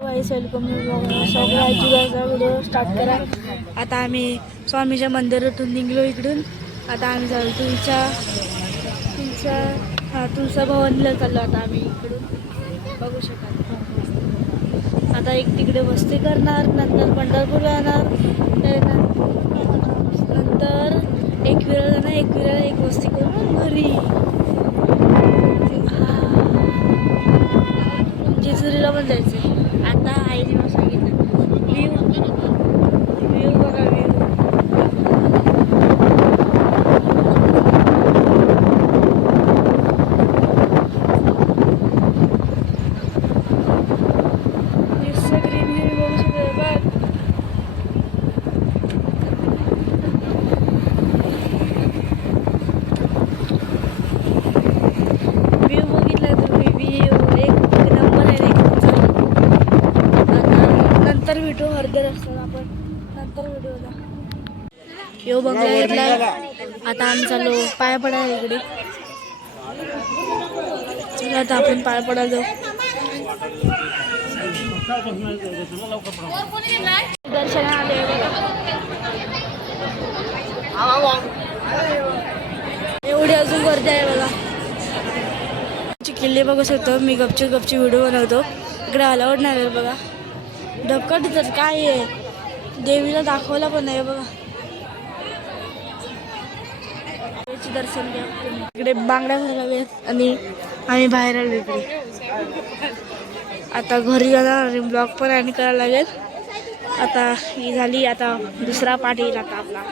Welcome video start करा। आता आम्ही स्वामीच्या मंदिरातून निघलो इकडून। आता आम्ही जाऊ तुळसा भवानीला चाललो। आता आम्ही इकडून बघू शकाल। आता एक तिकडे वस्ती करणार, नंतर पंढरपूर जाणार, नंतर एक विरा एक वस्ती करून घरी जेजुरीला पण जायचंय। आता आईने मला सांगितलं व्ह्यू बघा, व्हिडिओ अर्धे असतात। आपण नंतर व्हिडिओला यो बंगला घेतलाय। आता आम्ही चाललो पाय पडायला इकडे। चला आता आपण पाय पडायला दर्शन आले। एवढी अजून गर्दी आहे बघा। किल्ले बघू शकतो। मी गपची व्हिडिओ बनवतो। इकडे अलाउड नाही बघा। धक्कट तर काय आहे, देवीला दाखवला पण नाही बघा। दर्शन घ्या। इकडे बांगड्या भराव्या आणि आम्ही बाहेर आलो इकडे। आता घरी जाणार आणि ब्लॉग पण एंड करायला लागेल। आता ही झाली, आता दुसरा पार्ट येईल आता आपला।